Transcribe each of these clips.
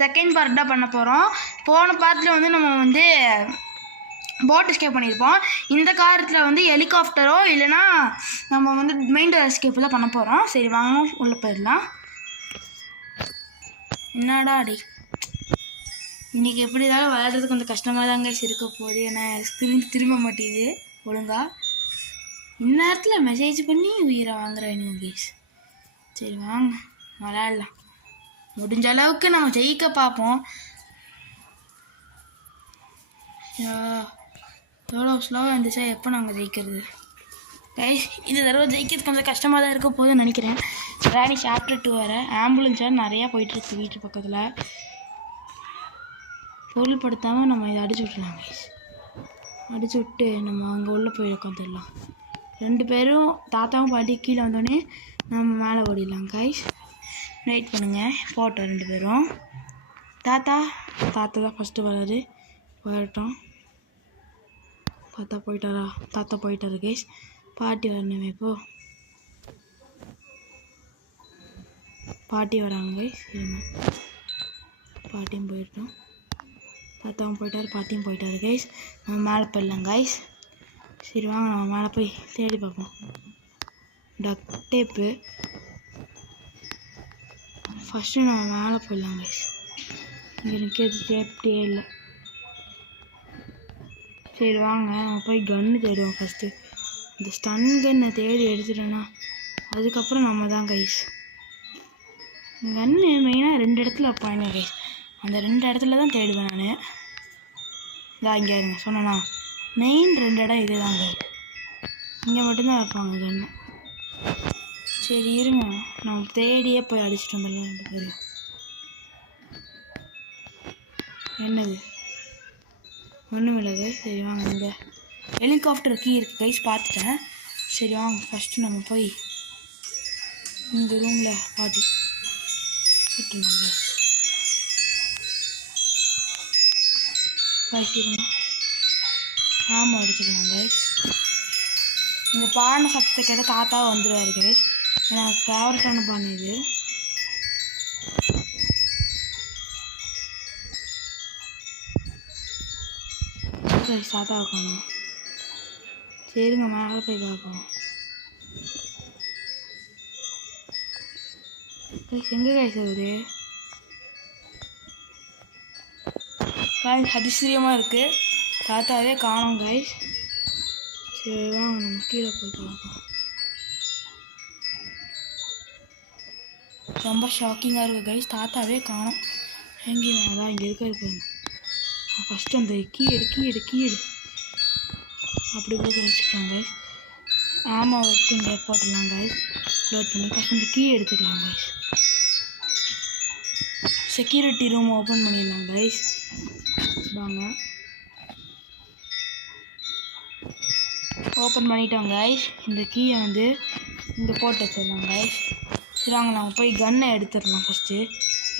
Second part தான் பண்ண போகிறோம். போன பார்ட்டில் வந்து நம்ம வந்து போட் எஸ்கேப் பண்ணியிருப்போம். இந்த காரத்தில் வந்து ஹெலிகாப்டரோ இல்லைனா நம்ம வந்து மெயின் எஸ்கேப் தான் பண்ண போகிறோம். சரி வாங்க உள்ளே போயிடலாம். என்னடா அடி இன்றைக்கி எப்படி இருந்தாலும் விளையாடுறது கொஞ்சம் கஷ்டமாக தாங்க இருக்க போகுது. ஏன்னா ஸ்க்ரீன் திரும்ப மாட்டேங்குது ஒழுங்காக. இந்நேரத்தில் மெசேஜ் பண்ணி உயிரை வாங்குறேன் கேஸ். சரி வாங்க விளையாடலாம். முடிஞ்ச அளவுக்கு நம்ம ஜெயிக்க பார்ப்போம். எவ்வளோ ஸ்லோவாக இருந்துச்சா எப்போ நாங்கள் ஜெயிக்கிறது கைஸ். இந்த தடவை ஜெயிக்கிறது கொஞ்சம் கஷ்டமாக தான் இருக்க போதுன்னு நினைக்கிறேன். ராணி சாப்டர் 2 வேறு ஆம்புலன்ஸாக நிறையா போயிட்டுருக்கு வீட்டு பக்கத்தில். பொருள்படுத்தாமல் நம்ம இதை அடிச்சு விட்றலாம் கைஸ். அடிச்சு விட்டு நம்ம அங்கே உள்ளே போய் உட்காந்துடலாம். 2 பேரும் தாத்தாவும் பாட்டி கீழே வந்தோடனே நம்ம மேலே ஓடிடலாம் கைஸ். வெயிட் பண்ணுங்கள் போட்டோம் 2 பேரும். தாத்தா தான் ஃபஸ்ட்டு வராரு. வரட்டும். தாத்தா போயிட்டாரு கைஸ். பாட்டி வரணுமே இப்போது. பாட்டி வராங்க கைஸ். இருங்க பாட்டியும் போயிட்டோம். தாத்தாவும் போயிட்டார் பாட்டியும் போயிட்டாரு கைஸ். நம்ம மேலே போயிடலாம் கைஸ். சரி வாங்க நம்ம மேலே போய் தேடி பார்ப்போம். டக் டேப்பு ஃபஸ்ட்டு நம்ம மேலே போயிடலாம் கைஸ். இங்கே நிற்கிறது சேஃப்டியே இல்லை. சரி வாங்க நம்ம போய் கன்று தேடுவோம் ஃபஸ்ட்டு. இந்த ஸ்டன் கன்னை தேடி எடுத்துட்டோன்னா அதுக்கப்புறம் நம்ம தான் கைஸ். கன்று மெயினாக 2 இடத்துல வைப்பாங்க கைஸ். அந்த 2 இடத்துல தான் தேடுவேன் நான். இதான் இங்கே இருங்க சொன்னேன்னா மெயின் 2 இடம் இது தான் கைஸ். இங்கே மட்டும்தான் வைப்பாங்க கன்று. சரி இருங்க நம்ம தேடியே போய் அடிச்சுட்டு வந்துடலாம் 2 பேரும். என்னது ஒன்றும் இல்லை கைஸ். சரி வாங்க இங்கே ஹெலிகாப்டர் கீ இருக்குது கைஸ் பார்த்துட்டேன். சரி வாங்க ஃபஸ்ட்டு நம்ம போய் இந்த ரூமில் பாட்டி விட்டுருலாம் கைஸ். இருங்க ஆமாம் அடிச்சுக்கலாம் கைஸ். இந்த பானை சத்தத்தை கேட்டால் தாத்தாவும் வந்துடுவார் கைஸ். எனக்கு ஃபேவரட்டான பானை இது. தாத்தா வைக்கணும். சரிங்க மேலே போய் பார்ப்போம். எங்கே கைஸ் வருது கைஸ்? அதிசயமாக இருக்குது. தாத்தாவே காணோம் கைஸ். சரி வாங்க நம்ம கீழே போய் பார்ப்போம். ரொம்ப ஷாக்கிங்காக இருக்குது கைஸ். தாத்தாவே காணோம். எங்கேயும் அதான் இங்கே இருக்கிறது பாருங்க. ஃபஸ்ட்டு அந்த கீ எடு அப்படி கூட வச்சுக்கலாம் கைஸ். ஆமாம் எடுத்து இங்கே போட்டுடலாம் கைஸ். லோட் பண்ணி ஃபஸ்ட் இந்த கீ எடுத்துக்கலாம் கைஸ். செக்யூரிட்டி ரூம் ஓப்பன் பண்ணிடலாம் கைஸ். வாங்க ஓப்பன் பண்ணிட்டோம் கைஸ். இந்த கீயை வந்து இங்கே போட்டு வச்சிடலாம் கைஸ். சரி வாங்க நம்ம போய் கன்னை எடுத்துடலாம் ஃபஸ்ட்டு.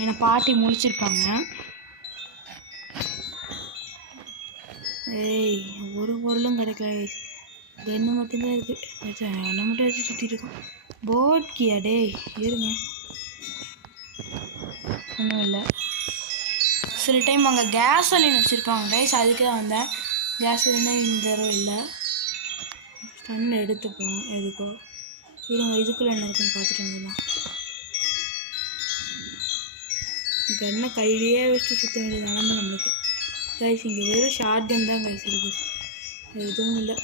ஏன்னா பாட்டி முடிச்சிருப்பாங்க. ஏய் ஒரு பொருளும் கிடைக்கல கைஸ். கன்று மட்டும்தான் இருக்குது. என்ன மட்டும் வச்சு சுற்றிட்டு இருக்கோம். போட் கீயா டேய் இருங்க. ஒன்றும் இல்லை. சில டைம் அங்கே கேஸோலின் வச்சுருப்பாங்க கைஸ். அதுக்கு தான் வந்தேன். கேஸோலினே இந்த தடவை இல்லை. ஸ்டன் எடுத்துப்போம் எதுக்கோ. இருங்க இதுக்குள்ளே என்ன இருக்குன்னு பார்த்துட்டு வந்துடலாம். கன்னை கையிலேயே வச்சு சுற்ற வேண்டியது ஆனது நம்மளுக்கு கைஸ். இங்கே வெறும் ஷார்ட் கன் தான் கைஸ் இருக்குது, எதுவும் இல்லை.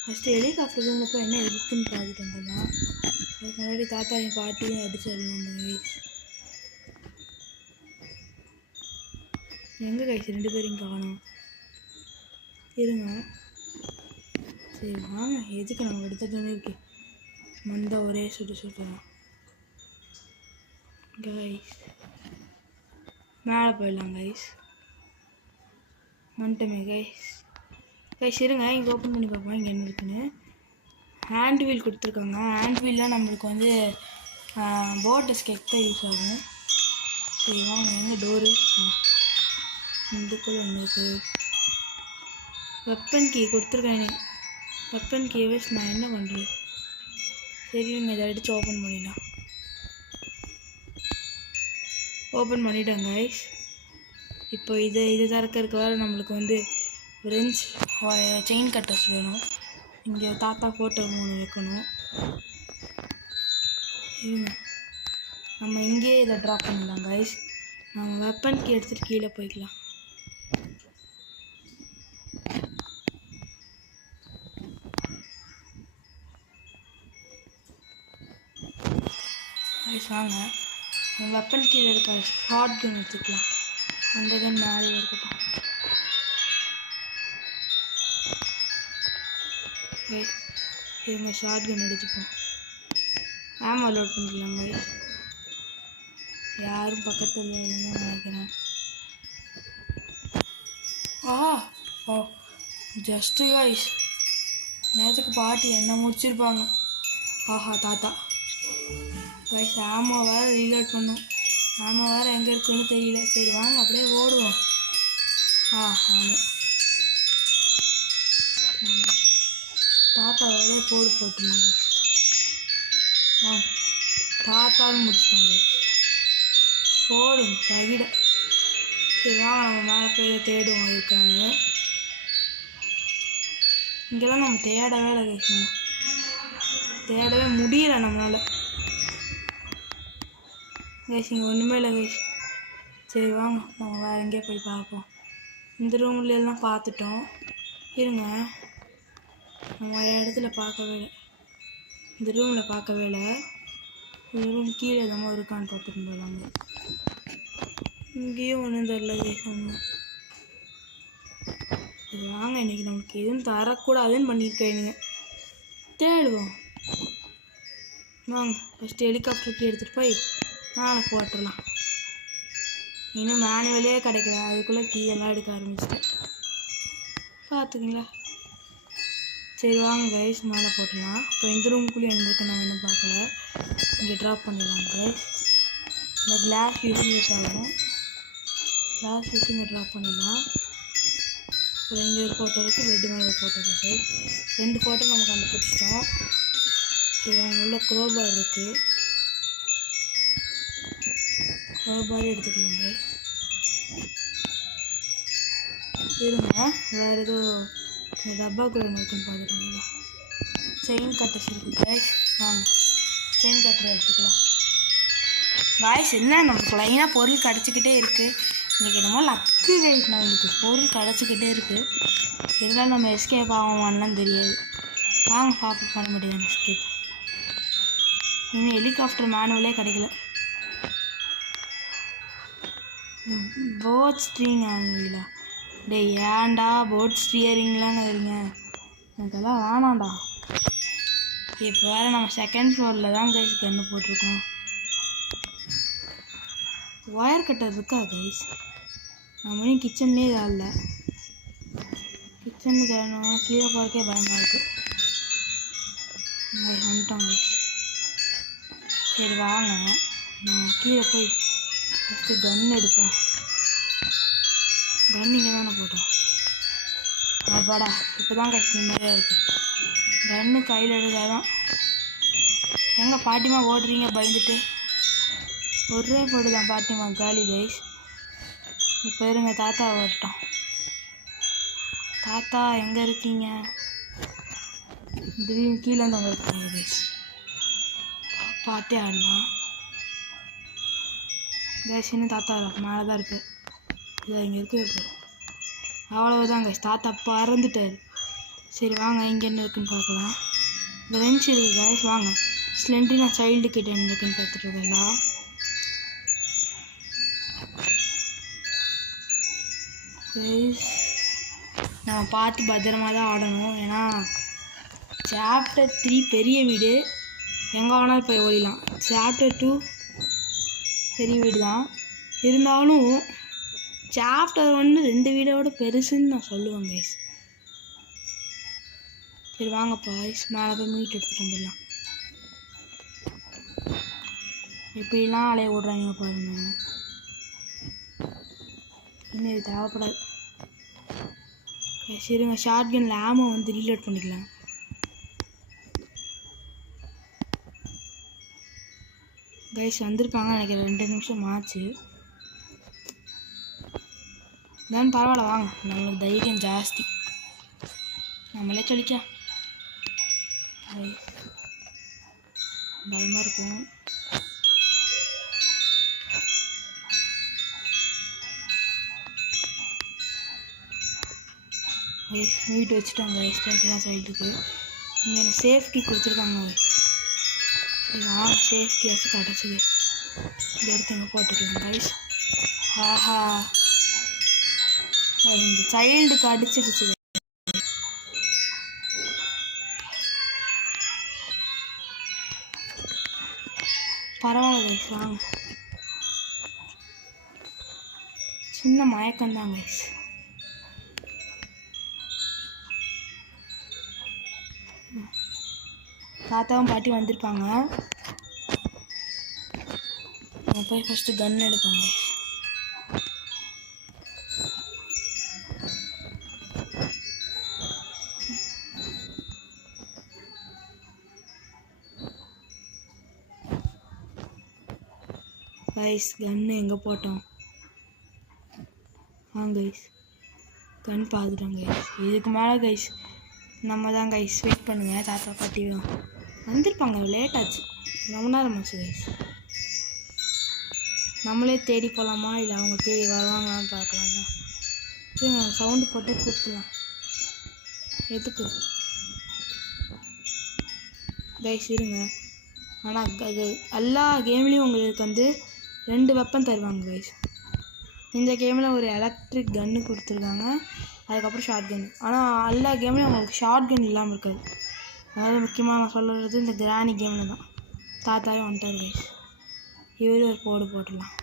ஃபஸ்ட்டு ஹெலிகாப்டர் ரூமில் என்ன இருக்குதுன்னு பார்த்துட்டு வந்துடலாம். அதுக்கு முன்னாடி தாத்தாவையும் பாட்டியும் அடிச்சு வரணும் கைஸ். எங்கே கைஸ் 2 பேரையும் காணும். இருங்க சரி வாங்க எதுக்கு நம்ம எடுத்துகிட்டே இருக்கு. மந்த ஒரே சுட்டுலாம் கைஸ். மேலே போயிடலாம் கைஸ். வந்துட்டோமே கைஸ் இருங்க இங்கே ஓப்பன் பண்ணி பார்ப்போம் இங்கே என்ன இருக்குன்னு. ஹேண்ட் வீல் கொடுத்துருக்காங்க. ஹேண்ட் வீல்லாம் நம்மளுக்கு வந்து போட் எஸ்கேப் தான் யூஸ் ஆகும். சரி வாங்க எங்கே டோரு இதுக்குள்ளே ஒன்று இருக்குது. வெப்பன் கீ கொடுத்துருக்காங்க. வெப்பன் கீ வச்சு நான் என்ன பண்ணுறது? சரி நீங்கள் இதை அடித்து ஓப்பன் பண்ணிடலாம். ஓப்பன் பண்ணிட்டோம் கைஸ். இப்போ இது திறக்கிறதுக்கு வேறு நம்மளுக்கு வந்து ரெஞ்ச் செயின் கட்டர்ஸ் வேணும். இங்கே தாத்தா ஃபோட்டோ 3 வைக்கணும். நம்ம இங்கேயே இதை ட்ராப் பண்ணிடலாம் கைஸ். நம்ம வெப்பனுக்கு எடுத்துகிட்டு கீழே போய்க்கலாம். கைஸ் வாங்க, வெப்பன் கீழே இருக்க ஷார்ட் கன் எடுத்துக்கலாம். அந்த கன் மேலே இருக்கட்டும். இவங்க ஷார்ட் கன் எடுத்துப்போம். ஆமா லோட் பண்ணிக்கலாம் கைஸ். யாரும் பக்கத்தில் இல்லைன்னு நினைக்கிறேன். ஓ ஜஸ்ட்டு கைஸ், நேரத்துக்கு பாட்டி என்ன முடிச்சிருப்பாங்க. ஆஹா தாத்தா கைஸ், ஆமா வேறு ரீலோட் பண்ணும். ஆமா வேறு எங்கே இருக்குன்னு தெரியல. சரி வாங்க அப்படியே ஓடுவோம். ஆமாம் தாத்தாவே போட்டுருந்தாங்க. தாத்தாவும் முடிச்சிட்டாங்க. போடும் தகிட. சரி வாங்க நம்ம மேலே போய் தேடுவோம் இருக்காங்க. இங்கெல்லாம் நம்ம தேடவே இல்லை கைஸ், தேடவே முடியல நம்மளால் கைஸ். இங்கே ஒன்றுமே இல்லை கைஸ். சரி வாங்க நம்ம வேறு எங்கேயே போய் பார்ப்போம். இந்த ரூம்லாம் பார்த்துட்டோம். இருங்க, நம்ம இடத்துல பார்க்கவே இல்லை. இந்த ரூமில் பார்க்கவே இல்லை. இந்த ரூம் கீழே எதாவது இருக்கான்னு பார்த்துட்டு போகலாங்க. இங்கேயும் ஒன்றும் தெரில கைஸ். சரி வாங்க, இன்றைக்கி நமக்கு எதுவும் தரக்கூடாதுன்னு பண்ணியிருக்கேனுங்க. தேடுவோம் வாங்க. ஃபஸ்ட்டு ஹெலிகாப்டருக்கு எடுத்துகிட்டு போய் மேலே போட்டுடலாம். இன்னும் மேனுவலே கிடைக்கல, அதுக்குள்ளே கீழெல்லாம் எடுக்க ஆரம்பிச்சிட்டேன் பார்த்துக்கிங்களா. சரி வாங்க கைஸ், மேலே போட்டுடலாம். இப்போ இந்த ரூமுக்குள்ளே என்ன இருக்கு நான் இன்னும் பார்க்கல. இங்கே ட்ராப் பண்ணிடலாம் கைஸ். இந்த கிளாஸ் யூஸ் ஆகும். கிளாஸ் வச்சு இங்கே ட்ராப் பண்ணிடலாம். அப்புறம் இங்கே ஒரு ஃபோட்டோ இருக்குது, பெட்டு மேலே ஒரு ஃபோட்டோ இருக்குது கைஸ். 2 ஃபோட்டோ நம்ம கண்டுபிடிச்சிட்டோம். சரி அவங்க உள்ள க்ரோபார் இருக்குது, க்ரோபார் எடுத்துக்கலாம் கைஸ். இருங்க, வேறு ஏதோ இந்த டப்பாக்குள்ளே இருக்குன்னு பார்த்துக்கோங்களா. செயின் கட்டர்ஸ் இருக்குது கைஸ். வாங்க செயின் கட்டரை எடுத்துக்கலாம் கைஸ். என்ன நமக்கு லைனாக பொருள் கிடச்சிக்கிட்டே இருக்குது. இன்றைக்கி என்னமோ லக்கு கைஸ், நம்மளுக்கு பொருள் கிடச்சிக்கிட்டே இருக்குது. இருந்தாலும் நம்ம எஸ்கேப் ஆகுமான்லாம் தெரியாது. வாங்க பார்ப்போம், பண்ண முடியாது எஸ்கேப். இன்னும் ஹெலிகாப்டர் மேனுவலே கிடைக்கல. Boat steering ஆனுங்களா? டே ஏன்டா போட் ஸ்டியரிங்லாம் இருங்க, எனக்கெல்லாம் வேணாண்டா. இப்போ வேறு நம்ம 2nd ஃப்ளோரில் தான் கைஸ் கன்று போட்டிருக்கோம். ஒயர் கட்டர் இருக்கா கைஸ்? நம்ம இன்னும் கிச்சன்லேயே இதாக இல்லை. கிச்சனுக்கு கீழே போகிறக்கே பயமாக இருக்குது. வந்துட்டோம் கைஸ். சரி வாங்க, நான் கீழே போய் ஃபஸ்ட்டு கன் எடுப்போம். கன் இங்கே தானே போட்டோம். அப்பாடா, இப்போ தான் கைஸ் நிம்மதியாக இருக்குது. கன்று கையில் எடுக்காதான். எங்கே பாட்டிமா ஓடுறீங்க பயந்துட்டு? ஒரே போட்டுதான் பாட்டிமா காலி கைஸ். இப்போ இருங்க, தாத்தா ஓட்டோம். தாத்தா எங்கே இருக்கீங்க? திடீர்னு கீழே இருந்து அவங்க இருக்காங்க கைஸ். பார்த்தே ஆடலாம் கைஸ். இன்னும் தாத்தா மேலே தான் இருக்குது. இதை இங்கே இருக்குது. அவ்வளோதான் கைஸ், தாத்தா பறந்துட்டார். சரி வாங்க, இங்கே என்ன இருக்குன்னு பார்க்கலாம். பெஞ்ச் இருக்குது கைஸ். வாங்க ஸ்லெண்டினா சைல்டு கிட்ட என்ன இருக்குன்னு பார்த்துட்டு இருக்கலாம். கைஸ் நம்ம பார்த்து பத்திரமா தான் ஆடணும். ஏன்னா சாப்டர் 3 பெரிய வீடு, எங்கே வேணாலும் போய் ஓடிடலாம். சாப்டர் 2 பெரிய வீடு தான், இருந்தாலும் சாப்டர் 1 2 வீடோட பெருசுன்னு நான் சொல்லுவேன் கைஸ். சரி வாங்கப்பா கைஸ், மேலே போய் மீட் எடுத்துகிட்டு வந்துடலாம். எப்படிலாம் அலைய ஓடுறாங்க பாருங்க. இன்னும் இது தேவைப்படாது. சரிங்க, ஷார்ட் கன் ஆமோ வந்து ரீலோட் பண்ணிக்கலாம். கைஸ் வந்திருப்பாங்க நினைக்கிறேன், 2 நிமிஷம் ஆச்சு. தான் பரவாயில்ல வாங்க, நம்மளுக்கு தைரியம் ஜாஸ்தி, நம்மளே சொல்லிக்கலாம். பயமாக இருக்கும். வீட்டு வச்சுட்டாங்க எக்ஸ்ட்ரா சைடுக்கு. இங்கே எனக்கு சேஃப்டி கொடுத்துருக்காங்க. சரி வாங்க, சேஃப்டி வச்சு கிடச்சிது. இந்த இடத்த இங்கே போட்டுக்கலாம் கைஸ். ஆஹா, இந்த சைல்டுக்கு அடிச்சிருச்சு. பரவாயில்ல கைஸ் வாங்க, சின்ன மயக்கம்தான் கைஸ். தாத்தாவும் பாட்டி வந்திருப்பாங்க. நம்ம போய் ஃபஸ்ட்டு கன் எடுப்போம் கைஸ். கன்னு எங்கே போட்டோம்? கைஸ் கன் பார்த்துட்டோம் கைஸ். இதுக்கு மேலே கைஸ் நம்ம தான் கைஸ் வெயிட் பண்ணுங்கள். தாத்தா பாட்டியும் வந்திருப்பாங்க, லேட் ஆச்சு, ரொம்ப நேரம் ஆச்சு கைஸ். நம்மளே தேடி போகலாமா இல்லை அவங்க தேடி வருவாங்களான்னு பார்க்கலாம் தான். சரி நான் சவுண்டு போட்டு கூப்பிடலாம். எதுக்கு கைஸ் இருங்க. ஆனால் அது எல்லா கேம்லேயும் உங்களுக்கு 2 வெப்பன் தருவாங்க கைஸ். இந்த கேமில் ஒரு எலக்ட்ரிக் கன்று கொடுத்துருக்காங்க, அதுக்கப்புறம் ஷார்ட் கன். ஆனால் எல்லா கேம்லேயும் உங்களுக்கு ஷார்ட் கன் இல்லாமல் இருக்காது. அதாவது முக்கியமாக நான் சொல்கிறது இந்த கிராணி கேமில் தான். தாத்தாவே வந்துட்டார் கைஸ். இவரு ஒரு போட்டுடலாம்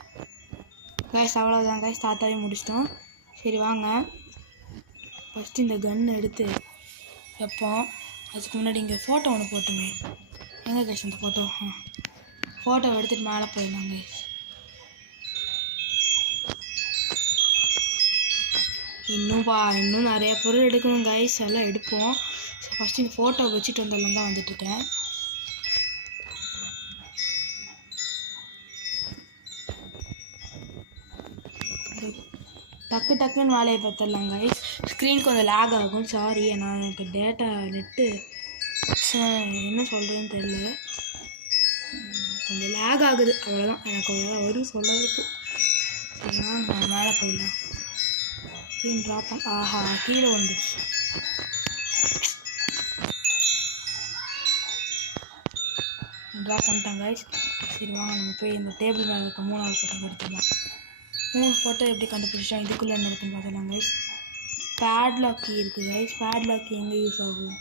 கைஸ். அவ்வளோதான் கைஸ், தாத்தாவே முடிச்சிட்டோம். சரி வாங்க ஃபஸ்ட்டு இந்த கன்று எடுத்து வைப்போம். அதுக்கு முன்னாடி இங்கே ஃபோட்டோ ஒன்று போட்டுங்க. எங்கே கைஸ் இந்த ஃபோட்டோ எடுத்துகிட்டு மேலே போயிடலாம் கைஸ். இன்னும் நிறைய பொருள் எடுக்கணும் கைஸ், எல்லாம் எடுப்போம். ஃபஸ்ட்டு இந்த ஃபோட்டோ வச்சுட்டு வந்தாலும் தான் வந்துட்டுருக்கேன். டக்குன்னு வேலையை பார்த்துடலாம் கைஸ். ஸ்க்ரீன் கொஞ்சம் லேக் ஆகும், சாரி. நான் எனக்கு டேட்டா நெட்டு என்ன சொல்கிறேன்னு தெரியல, கொஞ்சம் லேக் ஆகுது, அவ்வளோதான். எனக்கு ஒரு சொல்கிறதுக்கு. சரிங்களா, நான் மேலே போயிடலாம். ஸ்க்ரீன் ட்ராப் ஆஹா கீழே வந்துடுச்சு. ட்ராப் பண்ணிட்டேன் கைஸ். சரி வாங்க நம்ம போய் இந்த டேபிள் மேலே இருக்க 3ஆவது ஃபோட்டோ எடுத்துக்கலாம். 3 ஃபோட்டோ எப்படி கண்டுபிடிச்சோம், இதுக்குள்ளே என்ன இருக்குன்னு பார்த்துலாம் கைஸ். பேட்லாக் கீ இருக்குது கைஸ். பேட்லாக் கீ எங்கே யூஸ் ஆகும்?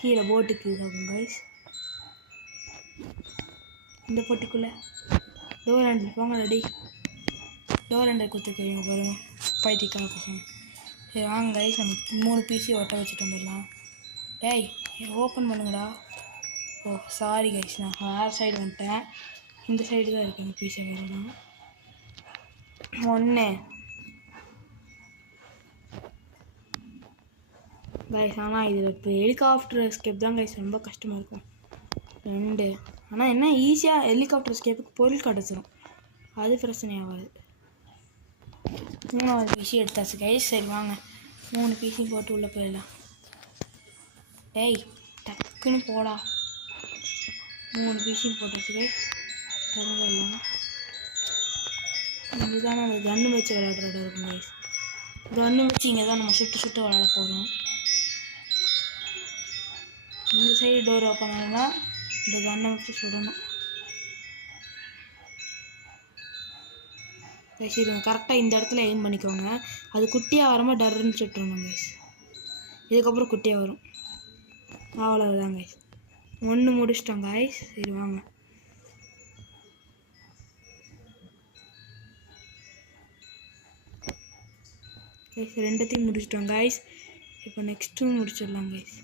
கீழே போட்டுக்கு யூஸ் ஆகும் கைஸ். இந்த போட்டிக்குள்ளே டோர் ஹேண்டில் போங்க ரெடி. டோர் ஹேண்டில் கொடுத்துருக்கீங்க பாருங்க, பைத்தியக்கார பசங்க. சரி வாங்க கைஸ், நம்ம 3 பீஸி ஒட்ட வச்சுட்டு வந்துடலாம். டேய் ஓப்பன் பண்ணுங்கடா. ஓ சாரி கைஸ், நான் வேறு சைடு வந்துட்டேன். இந்த சைடு தான் இருக்கு அந்த பீஸை வேறுதான். 1 கைஸ். ஆனால் இதில் இப்போ ஹெலிகாப்டர் எஸ்கேப் தான் கைஸ் ரொம்ப கஷ்டமாக இருக்கும். 2 ஆனால் என்ன ஈஸியாக ஹெலிகாப்டர் எஸ்கேப்புக்கு பொருள் கிடச்சிரும், அது பிரச்சனை ஆகாது. 3ஆவது பீஸி எடுத்தாச்சு கைஸ். சரி வாங்க 3 பீஸையும் போட்டு உள்ளே போயிடலாம். டேய் டக்குன்னு போடா. 3 பீஸையும் போட்டுச்சு கைஸ். திறந்துடலாம். இங்கே தான் நம்ம கன்று வச்சு விளையாடுறதா இருக்கும் கைஸ். கன்று வச்சு இங்கே தான் நம்ம சுட்டு விளையாட போகிறோம். இந்த சைடு டோர் ஓப்பன் ஆனா இந்த கன்னை வச்சு சுடணும். பேசிடுங்க கரெக்டாக இந்த இடத்துல எய்ம் பண்ணிக்கோங்க. அது குட்டியாக வராமல் டர்ன்னு சுட்டுருணும் கைஸ். இதுக்கப்புறம் குட்டியாக வரும், அவ்வளோதான் கைஸ். 1 முடிச்சிட்டோம் கைஸ். சரி வாங்க கைஸ், 2த்தையும் முடிச்சிட்டோம் கைஸ். இப்போ நெக்ஸ்ட்டும் முடிச்சிடலாம் கைஸ்.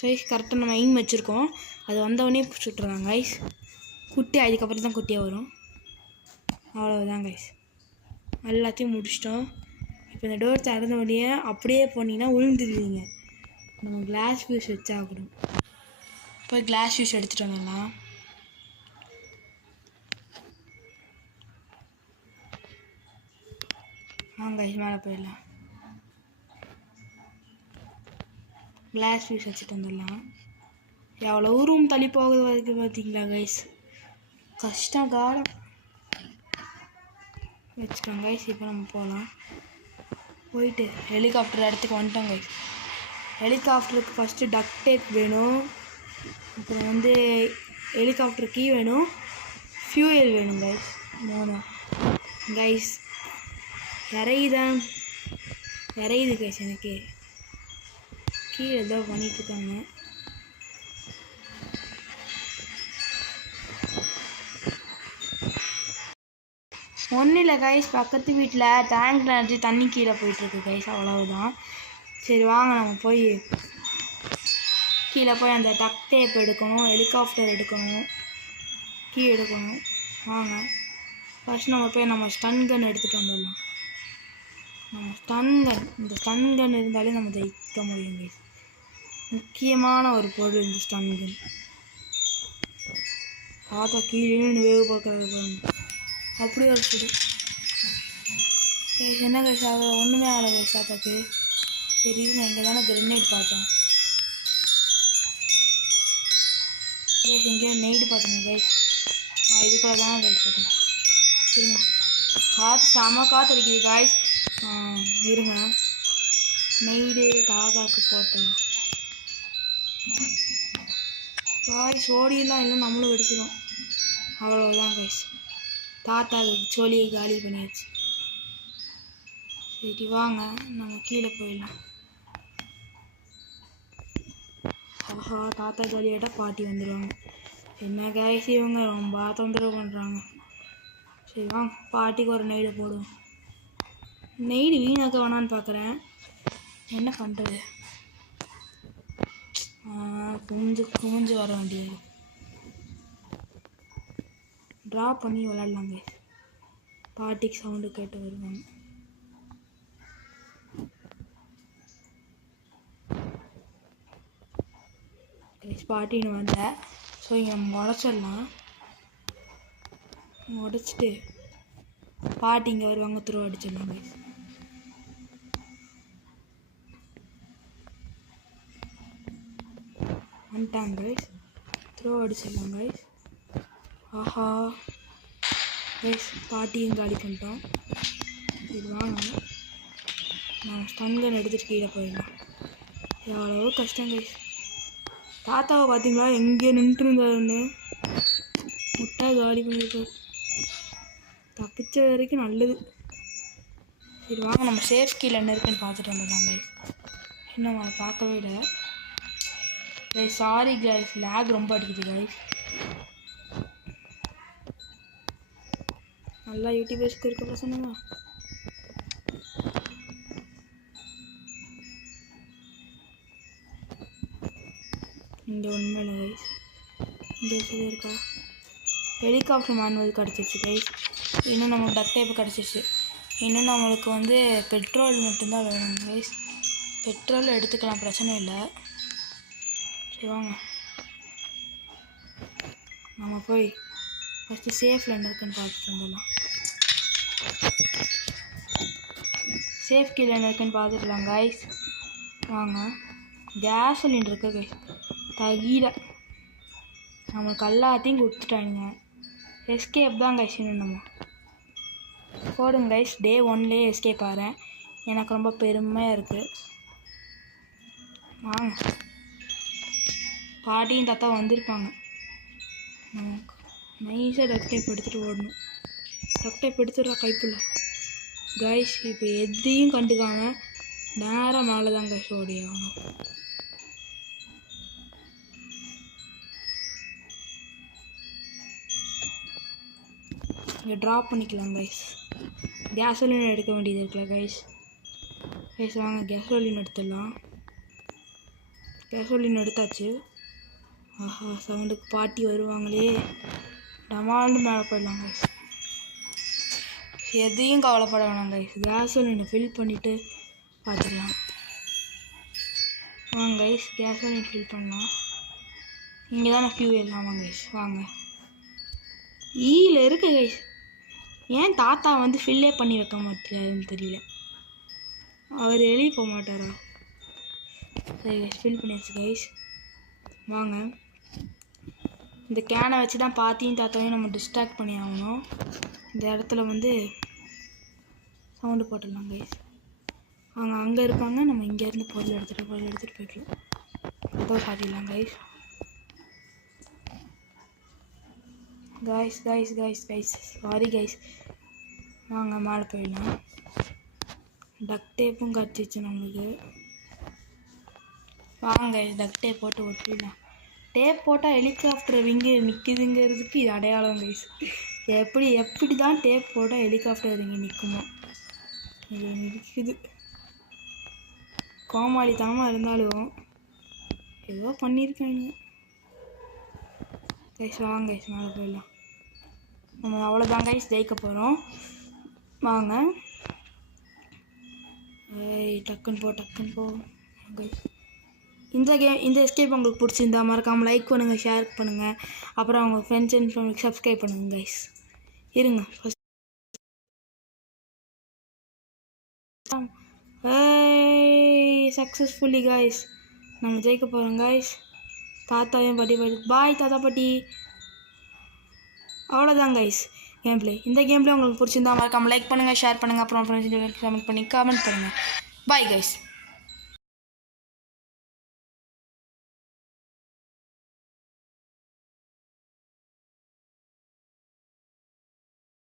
கைஸ் கரெக்டாக நம்ம எய்ம் வச்சுருக்கோம், அது வந்தவொடனே சுட்டுறாங்க கைஸ். குட்டியாக அதுக்கப்புறம் தான் குட்டியாக வரும், அவ்வளோதான் கைஸ். எல்லாத்தையும் முடிச்சிட்டோம். இப்போ இந்த டோர் திறந்தவொடனே அப்படியே போனீங்கன்னா விழுந்துடுவீங்க. நம்ம கிளாஸ் ஃபியூஸ் வச்சாகணும். போய் கிளாஸ் ஃபியூஸ் எடுத்துகிட்டு வந்துடலாம். வாங்க கைஸ் மேலே போயிடலாம். கிளாஸ் பீஸ் வச்சுட்டு வந்துடலாம். எவ்வளோ ரூம் தள்ளி போகுது வரைக்கும் பார்த்தீங்களா கைஸ், கஷ்டம் காலம் வச்சுக்கோங்க கைஸ். இப்போ நம்ம போகலாம். போயிட்டு ஹெலிகாப்டர் இடத்துக்கு வந்துட்டோம் கைஸ். ஹெலிகாப்டருக்கு ஃபஸ்ட்டு டக்ட் டேப் வேணும், அப்புறம் வந்து ஹெலிகாப்டர் கீ வேணும், ஃபியூயல் வேணும் கைஸ். 3 கைஸ். இறையுது கைஸ். எனக்கு கீழே ஏதோ பண்ணிட்டுருக்காங்க. ஒன்றும் இல்லை கைஸ், பக்கத்து வீட்டில் டேங்க்ல நினச்சி தண்ணி கீழே போயிட்டுருக்கு கைஸ், அவ்வளவுதான். சரி வாங்க நம்ம போய் கீழே போய் அந்த டக்ட் டேப் எடுக்கணும், ஹெலிகாப்டர் எடுக்கணும், கீ எடுக்கணும். வாங்க ஃபஸ்ட் நம்ம போய் நம்ம ஸ்டன் கன் எடுத்துகிட்டு வந்துடலாம். நம்ம இந்த ஸ்டன் கன் இருந்தாலே நம்ம ஜெயிக்க முடியும் கைஸ். முக்கியமான ஒரு பொருள் இந்த ஸ்டன் கன். பார்த்தா கீழே வேவு பார்க்குறது பாருங்க, அப்படியே ஒரு சுடு கைஸ். என்ன கைஸ் ஆகலை, ஒன்றுமே ஆகலை கைஸ் தாத்தாக்கு. சரி நான் இங்கே தானே கிரெனேட் பார்த்தேன் கைஸ், எங்கேயோ நெய்டு பார்த்தேங்க கைஸ். இதுக்குள்ள தானே கைஸ் பார்த்தேன். சரிங்க, செம காற்று அடிக்குது கைஸ். இருங்க, நெய்டு தாகாக்கு போட்டலாம் கைஸ். ஓடியெல்லாம் இல்லை, நம்மளும் வெடிச்சிடும். அவ்வளோதான் கைஸ், தாத்தா சோழியை காலி பண்ணியாச்சு. சரி வாங்க நம்ம கீழே போயிடலாம். ஆஹா, தாத்தா ஜோலியாட்ட பாட்டி வந்துடுவாங்க. என்ன கைஸ் இவங்க ரொம்ப தொந்தரவு பண்ணுறாங்க. சரி வாங்க பாட்டிக்கு ஒரு நெய்டு போடுவோம். நெய்டு வீணாக்க வேணான்னு பார்க்குறேன், என்ன பண்ணுறது. குமிஞ்சு வர வேண்டியது. ட்ரா பண்ணி விளாட்லாங்க, பாட்டிக்கு சவுண்டு கேட்டு வருவாங்க. பாட்டின்னு வந்த. ஸோ இங்கே நம்ம உடச்சிடலாம். உடச்சிட்டு பாட்டி இங்கே வருவாங்க, த்ரோ அடிச்சிடலாம் கைஸ். வந்துட்டாங்க கைஸ், த்ரோ அடிச்சிடலாம் கைஸ். ஆஹா கைஸ், பாட்டியும் காலி பண்ணிட்டோம். இது வாங்க நான் ஸ்டன் கன் எடுத்துகிட்டு கீழே போயிடலாம். எவ்வளோ கஷ்டம் கைஸ். தாத்தாவை பார்த்தீங்களா எங்கே நின்றுருந்தாருன்னு, முட்டா காலி பண்ணியிருக்காரு. தப்பிச்ச வரைக்கும் நல்லது. சரி வாங்க நம்ம சேஃப் கீழே என்ன இருக்குன்னு பார்த்துட்டு வந்துடலாம் கைஸ். இன்னும் அதை பார்க்கவே இல்லை கைஸ். சாரி கைஸ், லேக் ரொம்ப அடிக்குது கைஸ். நல்லா யூடியூபர்ஸ்க்கு இருக்க பசங்க. இங்கே ஒன்றுமே இல்லை கைஸ். இந்த விஷயம் இருக்கா, ஹெலிகாப்டர் மேனுவல் கிடச்சிருச்சு கைஸ். இன்னும் நம்மளுக்கு டக்ட் டேப் கிடச்சிருச்சு. இன்னும் நம்மளுக்கு வந்து பெட்ரோல் மட்டும்தான் வேணும் கைஸ். பெட்ரோல் எடுத்துக்கலாம், பிரச்சனை இல்லை. சரி வாங்க நம்ம போய் ஃபஸ்ட்டு சேஃபில் என்ன இருக்குன்னு பார்த்துட்டு வந்துடலாம். சேஃப் கீழே என்ன இருக்குன்னு பார்த்துக்கலாம் கைஸ். வாங்க கேஸ் சிலிண்டர் இருக்கு கைஸ், தகீர நம்மளுக்கு எல்லாத்தையும் கொடுத்துட்டாங்க. எஸ்கேப் தான் கைஸ். இன்னும் நம்ம போடுங்க கைஸ். டே 1லேயே எஸ்கேப் ஆகிறேன், எனக்கு ரொம்ப பெருமையாக இருக்குது. வாங்க பாட்டியும் தாத்தா வந்திருப்பாங்க. நைஸாக டக் டைப் எடுத்துகிட்டு ஓடணும். டக் டைப் எடுத்துடுறா கைப்புள்ள கைஸ். இப்போ எதையும் கண்டுக்காமல் நேராக மேலே தான் கைஸ் ஓடி ஆகணும். இங்கே ட்ராப் பண்ணிக்கலாம் கைஸ். கேசோலின் எடுக்க வேண்டியது இருக்குல்ல கைஸ். கைஸ் வாங்க கேசோலின் எடுத்துடலாம். கேசோலின் எடுத்தாச்சு. ஆஹா, சவுண்டுக்கு பாட்டி வருவாங்களே, டமால்னு மேலே போயிடலாம் கைஸ். எதையும் கவலைப்பட வேணாம் கைஸ், கேசோலினை ஃபில் பண்ணிவிட்டு பார்த்துக்கலாம். வாங்க கைஸ், கேசோலின் ஃபில் பண்ணலாம். இங்கே தானே ஃபியூல் ஆமாம் கைஸ். வாங்க ஈயில் இருக்குது கைஸ். ஏன் தாத்தா வந்து ஃபில்லே பண்ணி வைக்க மாட்டாருன்னு தெரியல. அவர் வெளியே போக மாட்டாரா? சரி கைஸ், ஃபில் பண்ணியாச்சு கைஸ். வாங்க, இந்த கேனை வச்சு தான் பாத்தியும் தாத்தாவையும் நம்ம டிஸ்ட்ராக்ட் பண்ணி ஆகணும். இந்த இடத்துல வந்து சவுண்டு போட்டுடலாம் கைஸ். அவங்க அங்கே இருப்பாங்க, நம்ம இங்கேருந்து பொருள் எடுத்துகிட்டு போய்க்கலாம். கதவை சாத்திடலாம் கைஸ். Guys sorry guys. வாங்க மேலே போயிடலாம். டக் டேப்பும் கட்டிச்சு நம்மளுக்கு. வாங்க டக் டேப் போட்டு ஒட்டிடலாம். டேப் போட்டால் ஹெலிகாப்டர் விங்கு நிற்குதுங்கிறதுக்கு இது அடையாளம் கைஸ். எப்படி தான் டேப் போட்டால் ஹெலிகாப்டர் இங்கே நிற்குமோ, இது நிற்குது. கோமாளித்தனமாக இருந்தாலும் ஏதோ பண்ணியிருக்காங்க கைஸ். வாங்க கைஸ் மேலே போயிடலாம். நம்ம அவ்வளோதான் கைஸ், ஜெயிக்க போகிறோம். வாங்க டக்குன்னு போ கைஸ். இந்த எஸ்கேப் உங்களுக்கு பிடிச்சிருந்தா மறக்காமல் லைக் பண்ணுங்கள், ஷேர் பண்ணுங்கள். அப்புறம் அவங்க ஃப்ரெண்ட்ஸ் அண்ட் ஃபேமிலிக்கு சப்ஸ்கிரைப் பண்ணுங்கள் கைஸ். இருங்க ஃபஸ்ட் சக்ஸஸ்ஃபுல்லி கைஸ் நம்ம ஜெயிக்க போகிறோம் கைஸ். தாத்தாவையும் பாட்டி பாய் தாத்தா பாட்டி. அவ்வளோதான் கைஸ் கேம் பிளே. இந்த கேம் பிளே உங்களுக்கு பிடிச்சிருந்தா மறக்காமல் லைக் பண்ணுங்கள், ஷேர் பண்ணுங்கள். அப்புறம் ஃப்ரெண்ட்ஸ் கமெண்ட் பண்ணுங்கள். Bye guys.